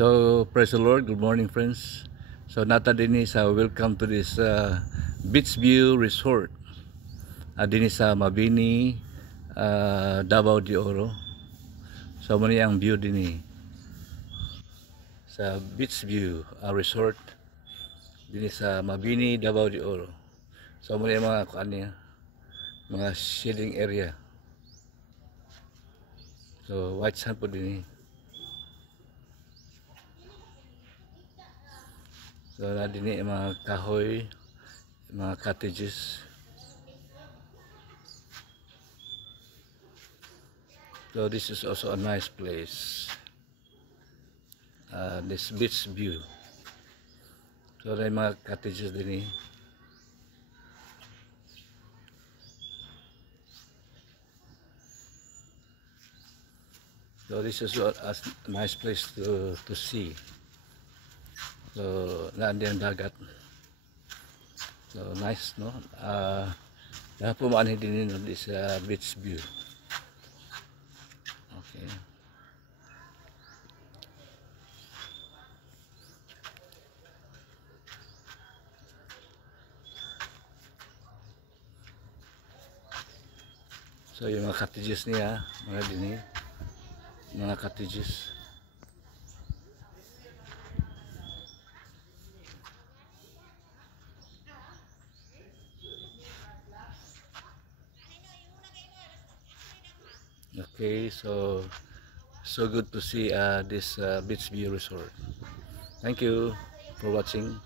So praise the Lord. Good morning, friends. So nata din sa welcome to this Beach View Resort. Din sa Mabini, Davao de Oro. So muna ang view din sa Beach View Resort din sa Mabini, Davao de Oro. So muna yung mga shading area. So white sand po din. So na din mga kahoy, mga cottages. So this is also a nice place. This beach view. So may mga cottages din. So this is a nice place to see. So nandiyan ang dagat. So nice, no? Pumaani din this beach view. Okay. So yung mga cottages niya, mga din mga cottages. Okay, so good to see this Beach View Resort. Thank you for watching.